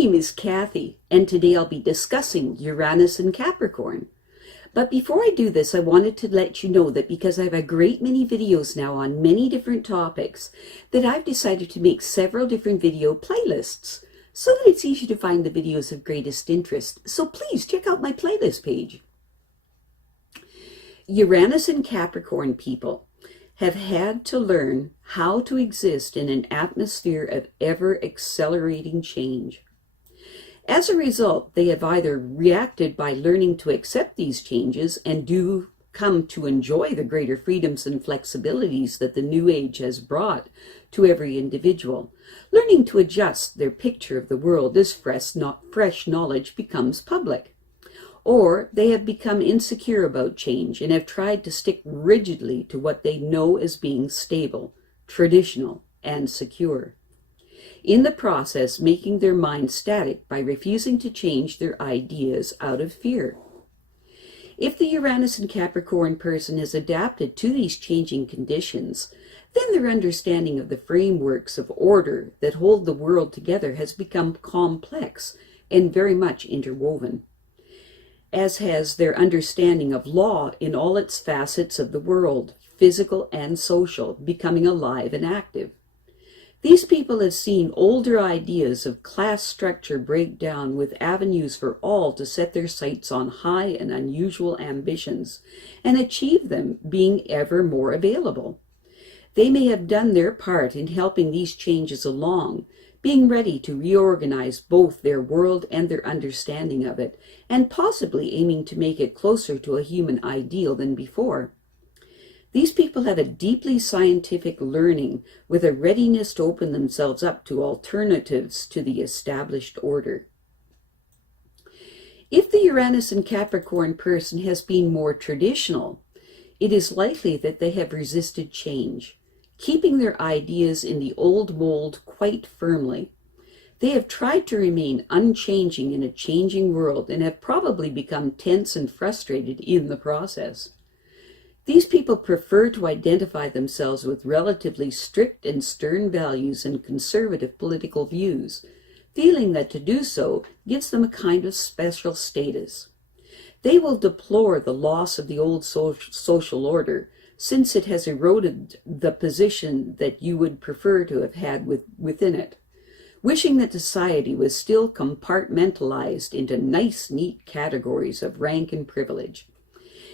name is Kathy, and today I'll be discussing Uranus and Capricorn. But before I do this, I wanted to let you know that because I have a great many videos now on many different topics, that I've decided to make several different video playlists so that it's easy to find the videos of greatest interest. So please check out my playlist page. Uranus and Capricorn people have had to learn how to exist in an atmosphere of ever-accelerating change. As a result, they have either reacted by learning to accept these changes and do come to enjoy the greater freedoms and flexibilities that the new age has brought to every individual, learning to adjust their picture of the world as fresh knowledge becomes public. Or they have become insecure about change and have tried to stick rigidly to what they know as being stable, traditional, and secure. In the process, making their mind static by refusing to change their ideas out of fear. If the Uranus and Capricorn person has adapted to these changing conditions, then their understanding of the frameworks of order that hold the world together has become complex and very much interwoven, as has their understanding of law in all its facets of the world, physical and social, becoming alive and active. These people have seen older ideas of class structure break down with avenues for all to set their sights on high and unusual ambitions and achieve them being ever more available. They may have done their part in helping these changes along, being ready to reorganize both their world and their understanding of it, and possibly aiming to make it closer to a human ideal than before. These people have a deeply scientific learning with a readiness to open themselves up to alternatives to the established order. If the Uranus and Capricorn person has been more traditional, it is likely that they have resisted change, keeping their ideas in the old mold quite firmly. They have tried to remain unchanging in a changing world and have probably become tense and frustrated in the process. These people prefer to identify themselves with relatively strict and stern values and conservative political views, feeling that to do so gives them a kind of special status. They will deplore the loss of the old social order, since it has eroded the position that you would prefer to have had within it, wishing that society was still compartmentalized into nice, neat categories of rank and privilege.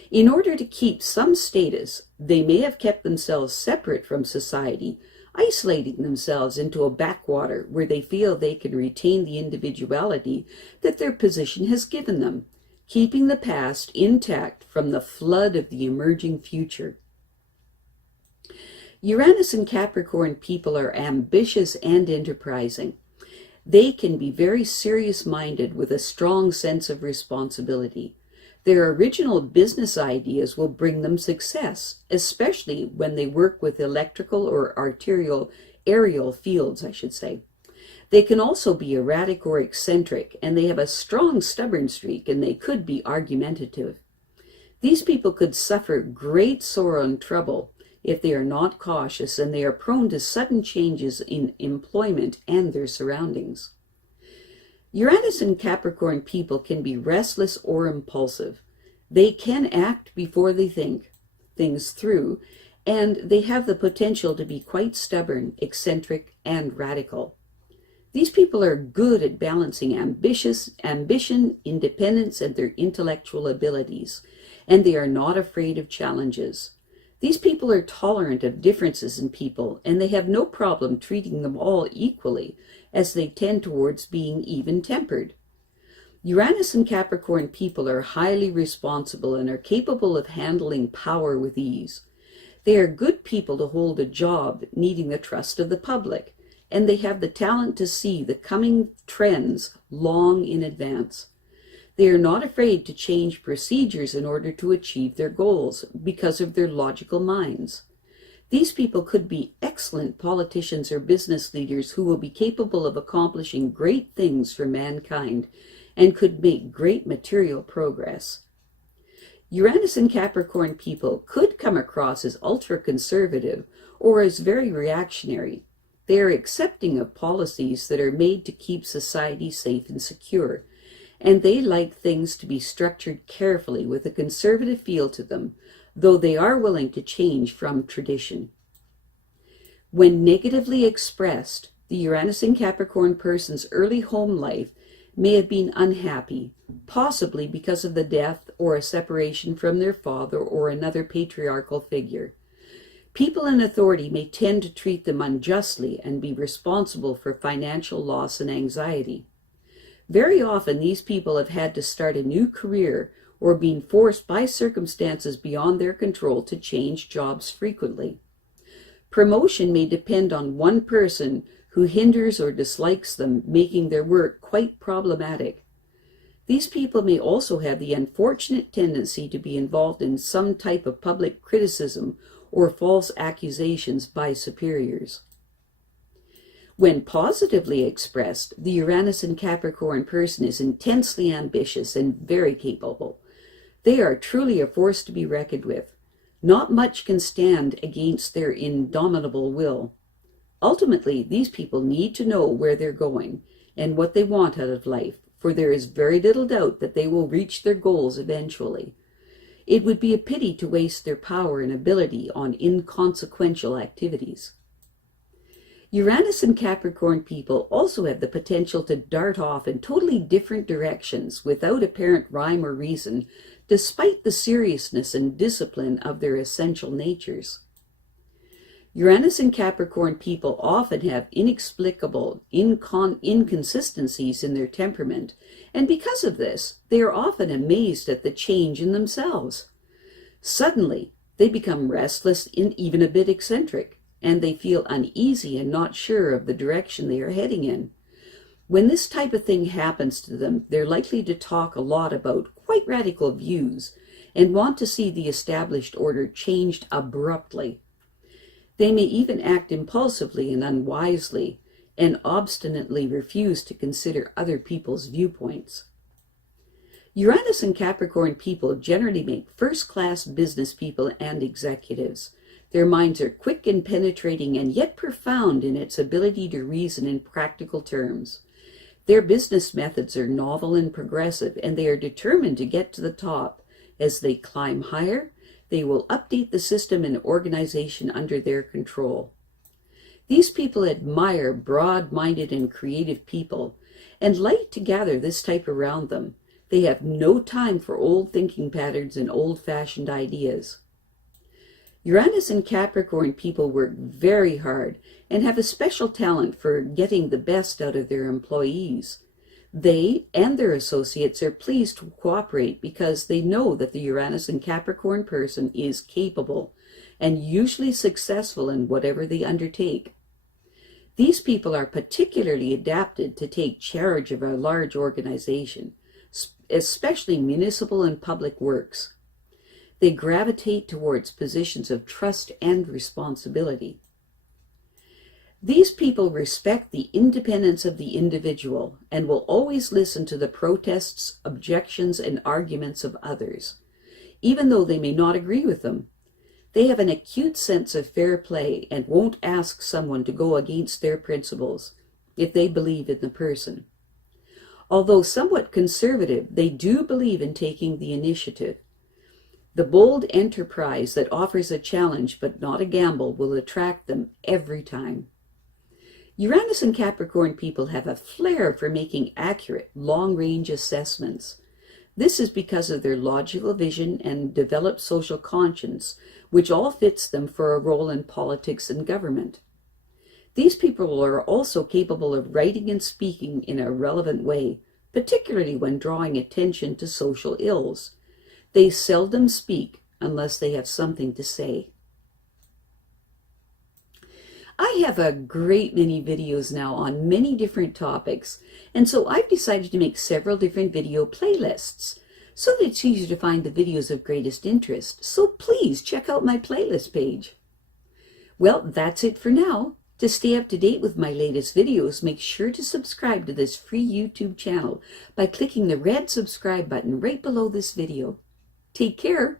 In order to keep some status, they may have kept themselves separate from society, isolating themselves into a backwater where they feel they can retain the individuality that their position has given them, keeping the past intact from the flood of the emerging future. Uranus and Capricorn people are ambitious and enterprising. They can be very serious-minded with a strong sense of responsibility. Their original business ideas will bring them success, especially when they work with electrical or aerial fields, I should say. They can also be erratic or eccentric, and they have a strong stubborn streak, and they could be argumentative. These people could suffer great sorrow and trouble if they are not cautious, and they are prone to sudden changes in employment and their surroundings. Uranus and Capricorn people can be restless or impulsive. They can act before they think things through, and they have the potential to be quite stubborn, eccentric, and radical. These people are good at balancing ambition, independence, and their intellectual abilities, and they are not afraid of challenges. These people are tolerant of differences in people, and they have no problem treating them all equally, as they tend towards being even-tempered. Uranus and Capricorn people are highly responsible and are capable of handling power with ease. They are good people to hold a job needing the trust of the public, and they have the talent to see the coming trends long in advance. They are not afraid to change procedures in order to achieve their goals because of their logical minds. These people could be excellent politicians or business leaders who will be capable of accomplishing great things for mankind and could make great material progress. Uranus and Capricorn people could come across as ultra-conservative or as very reactionary. They are accepting of policies that are made to keep society safe and secure, and they like things to be structured carefully with a conservative feel to them, though they are willing to change from tradition. When negatively expressed, the Uranus in Capricorn person's early home life may have been unhappy, possibly because of the death or a separation from their father or another patriarchal figure. People in authority may tend to treat them unjustly and be responsible for financial loss and anxiety. Very often these people have had to start a new career or been forced by circumstances beyond their control to change jobs frequently. Promotion may depend on one person who hinders or dislikes them, making their work quite problematic. These people may also have the unfortunate tendency to be involved in some type of public criticism or false accusations by superiors. When positively expressed, the Uranus in Capricorn person is intensely ambitious and very capable. They are truly a force to be reckoned with. Not much can stand against their indomitable will. Ultimately, these people need to know where they're going and what they want out of life, for there is very little doubt that they will reach their goals eventually. It would be a pity to waste their power and ability on inconsequential activities. Uranus and Capricorn people also have the potential to dart off in totally different directions without apparent rhyme or reason, despite the seriousness and discipline of their essential natures. Uranus and Capricorn people often have inexplicable inconsistencies in their temperament, and because of this, they are often amazed at the change in themselves. Suddenly, they become restless and even a bit eccentric, and they feel uneasy and not sure of the direction they are heading in. When this type of thing happens to them, they're likely to talk a lot about quite radical views and want to see the established order changed abruptly. They may even act impulsively and unwisely and obstinately refuse to consider other people's viewpoints. Uranus and Capricorn people generally make first-class business people and executives. Their minds are quick and penetrating and yet profound in its ability to reason in practical terms. Their business methods are novel and progressive, and they are determined to get to the top. As they climb higher, they will update the system and organization under their control. These people admire broad-minded and creative people and like to gather this type around them. They have no time for old thinking patterns and old-fashioned ideas. Uranus and Capricorn people work very hard and have a special talent for getting the best out of their employees. They and their associates are pleased to cooperate because they know that the Uranus and Capricorn person is capable and usually successful in whatever they undertake. These people are particularly adapted to take charge of a large organization, especially municipal and public works. They gravitate towards positions of trust and responsibility. These people respect the independence of the individual and will always listen to the protests, objections, and arguments of others, even though they may not agree with them. They have an acute sense of fair play and won't ask someone to go against their principles if they believe in the person. Although somewhat conservative, they do believe in taking the initiative. The bold enterprise that offers a challenge but not a gamble will attract them every time. Uranus and Capricorn people have a flair for making accurate, long-range assessments. This is because of their logical vision and developed social conscience, which all fits them for a role in politics and government. These people are also capable of writing and speaking in a relevant way, particularly when drawing attention to social ills. They seldom speak unless they have something to say. I have a great many videos now on many different topics, and so I've decided to make several different video playlists so that it's easier to find the videos of greatest interest. So please check out my playlist page. Well, that's it for now. To stay up to date with my latest videos, make sure to subscribe to this free YouTube channel by clicking the red subscribe button right below this video. Take care.